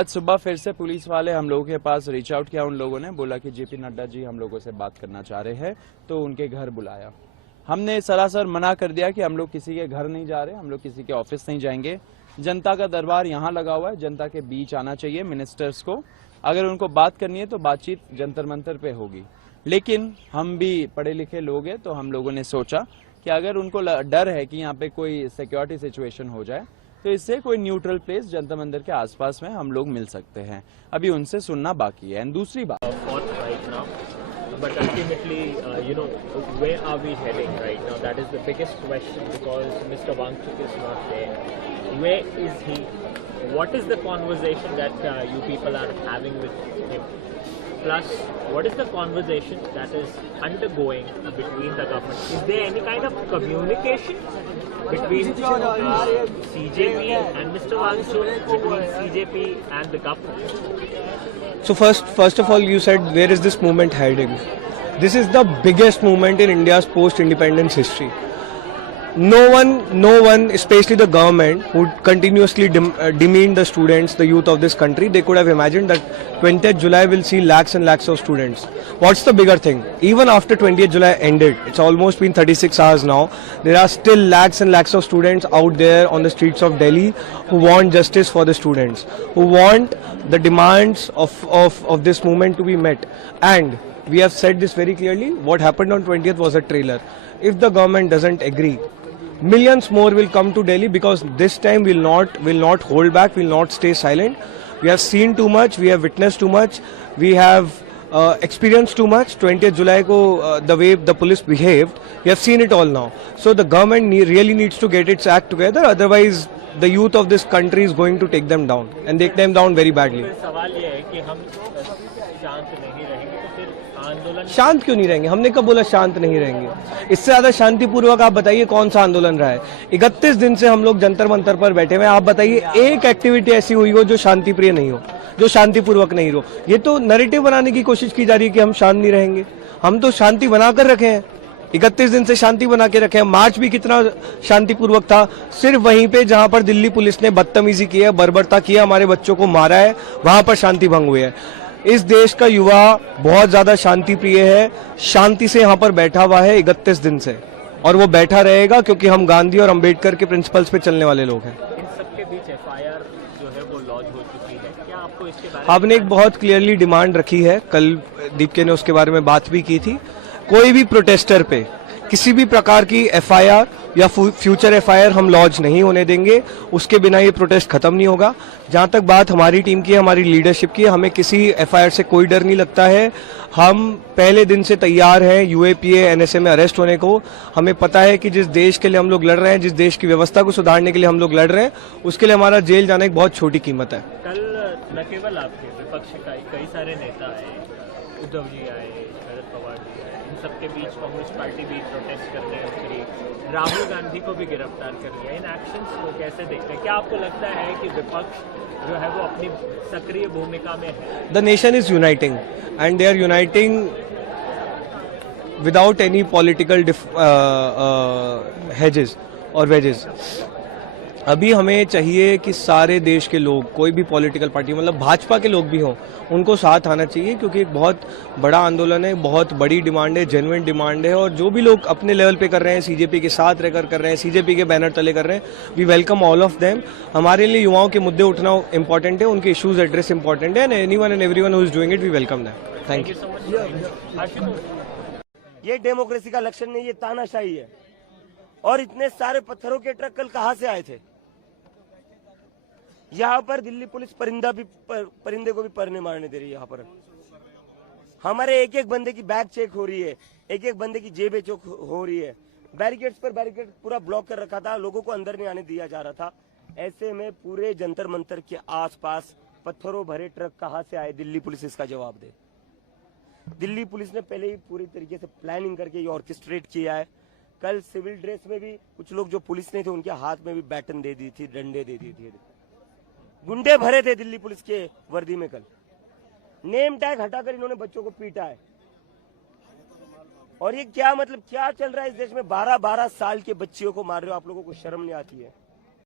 आज सुबह फिर से पुलिस वाले हम लोगों के पास रीच आउट किया। उन लोगों ने बोला कि जेपी नड्डा जी हम लोगों से बात करना चाह रहे हैं, तो उनके घर बुलाया। हमने सरासर मना कर दिया कि हम लोग किसी के घर नहीं जा रहे, हम लोग किसी के ऑफिस नहीं जाएंगे। जनता का दरबार यहाँ लगा हुआ है, जनता के बीच आना चाहिए मिनिस्टर्स को। अगर उनको बात करनी है तो बातचीत जंतर मंतर पे होगी। लेकिन हम भी पढ़े लिखे लोग हैं, तो हम लोगों ने सोचा कि अगर उनको डर है कि यहाँ पे कोई सिक्योरिटी सिचुएशन हो जाए, तो इससे कोई न्यूट्रल प्लेस जंतर मंदिर के आसपास में हम लोग मिल सकते हैं। अभी उनसे सुनना बाकी है। दूसरी बात, but ultimately, where are we heading right now? That is the biggest question, because Mr. Wangchuk is not there. Where is he? What is the conversation that you people are having with him? Plus, what is the conversation that is undergoing between the government? Is there any kind of communication between CJP and Mr. Wangchuk, between CJP and the government? So first of all, you said, where is this movement heading? This is the biggest movement in India's post-independence history. No one, especially the government, would continuously demean the students, the youth of this country. They could have imagined that 20th July will see lakhs and lakhs of students. What's the bigger thing? Even after 20th July ended, it's almost been 36 hours now, there are still lakhs and lakhs of students out there on the streets of Delhi who want justice for the students, who want the demands of this movement to be met. And we have said this very clearly, what happened on 20th was a trailer. If the government doesn't agree, millions more will come to Delhi, because this time will not hold back, will not stay silent. We have seen too much, we have witnessed too much, we have experienced too much. 20th July ko the way the police behaved, we have seen it all now. So the government really needs to get its act together, otherwise the youth of this country is going to take them down, and take them down very badly. शांत क्यों नहीं रहेंगे? हमने कब बोला शांत नहीं रहेंगे? इससे ज्यादा शांतिपूर्वक आप बताइए कौन सा आंदोलन रहा है? 31 दिन से हम लोग जंतर मंतर पर बैठे हुए हैं। आप बताइए एक एक्टिविटी ऐसी हुई हो जो शांतिप्रिय नहीं हो, जो शांतिपूर्वक नहीं हो? ये तो नैरेटिव बनाने की कोशिश की जा रही है कि हम शांत नहीं रहेंगे। हम तो शांति बनाकर रखे हैं, 31 दिन से शांति बना के रखे हैं। मार्च भी कितना शांतिपूर्वक था। सिर्फ वहीं पे जहां पर दिल्ली पुलिस ने बदतमीजी की है, बर्बरता की है, हमारे बच्चों को मारा है, वहां पर शांति भंग हुई है। इस देश का युवा बहुत ज्यादा शांति प्रिय है, शांति से यहाँ पर बैठा हुआ है 31 दिन से, और वो बैठा रहेगा, क्योंकि हम गांधी और अंबेडकर के प्रिंसिपल्स पे चलने वाले लोग हैं। इन सबके बीच एफआईआर जो है वो लॉन्च हो चुकी है, क्या आपको इसके बारे में? हमने एक बहुत क्लियरली डिमांड रखी है, कल दीपके ने उसके बारे में बात भी की थी। कोई भी प्रोटेस्टर पे किसी भी प्रकार की एफआईआर या फ्यूचर एफआईआर हम लॉन्च नहीं होने देंगे। उसके बिना ये प्रोटेस्ट खत्म नहीं होगा। जहां तक बात हमारी टीम की है, हमारी लीडरशिप की, हमें किसी एफआईआर से कोई डर नहीं लगता है। हम पहले दिन से तैयार हैं यूएपीए एनएसए में अरेस्ट होने को। हमें पता है कि जिस देश के लिए हम लोग लड़ रहे हैं, जिस देश की व्यवस्था को सुधारने के लिए हम लोग लड़ रहे हैं, उसके लिए हमारा जेल जाना एक बहुत छोटी कीमत है। कल न केवल आपके विपक्ष का कई सारे नेता आए, उद्धव जी आए, शरद पवार जी आए, इन सबके बीच कांग्रेस पार्टी भी प्रोटेस्ट करने उतरी, राहुल गांधी को भी गिरफ्तार कर लिया। इन एक्शंस को कैसे देखते हैं? क्या आपको लगता है कि विपक्ष जो है वो अपनी सक्रिय भूमिका में है? The nation is uniting, and they are uniting without any political hedges और वेजेस। अभी हमें चाहिए कि सारे देश के लोग, कोई भी पॉलिटिकल पार्टी, मतलब भाजपा के लोग भी हों, उनको साथ आना चाहिए, क्योंकि एक बहुत बड़ा आंदोलन है, बहुत बड़ी डिमांड है, जेन्युइन डिमांड है। और जो भी लोग अपने लेवल पे कर रहे हैं, सीजेपी के साथ रहकर कर रहे हैं, सीजेपी के बैनर तले कर रहे हैं, we welcome all of them. हमारे लिए युवाओं के मुद्दे उठना इंपॉर्टेंट है, उनके इश्यूज एड्रेस इंपॉर्टेंट है, and anyone and everyone who is doing it, we welcome them. Thank you. ये डेमोक्रेसी का लक्षण नहीं, ये तानाशाही है। और इतने सारे पत्थरों के ट्रक कल कहां से आए थे? यहाँ पर दिल्ली पुलिस परिंदे को भी पर नहीं मारने दे रही है। यहाँ पर हमारे एक एक बंदे की बैग चेक हो रही है, एक एक बंदे की जेबें चेक हो रही है। बैरिकेड्स पर बैरिकेड पूरा ब्लॉक कर रखा था, लोगों को अंदर नहीं आने दिया जा रहा था। ऐसे में पूरे जंतर मंतर के आसपास पत्थरों भरे ट्रक कहाँ से आए? दिल्ली पुलिस इसका जवाब दे। दिल्ली पुलिस ने पहले ही पूरी तरीके से प्लानिंग करके ये ऑर्केस्ट्रेट किया है। कल सिविल ड्रेस में भी कुछ लोग जो पुलिस नहीं थे, उनके हाथ में भी बैटन दे दी थी, डंडे दे दी थी, गुंडे भरे थे दिल्ली पुलिस के वर्दी में। कल नेम टैग हटाकर इन्होंने बच्चों को पीटा है। और ये क्या मतलब क्या चल रहा है इस देश में? 12-12 साल के बच्चियों को मार रहे हो, आप लोगों को शर्म नहीं आती है?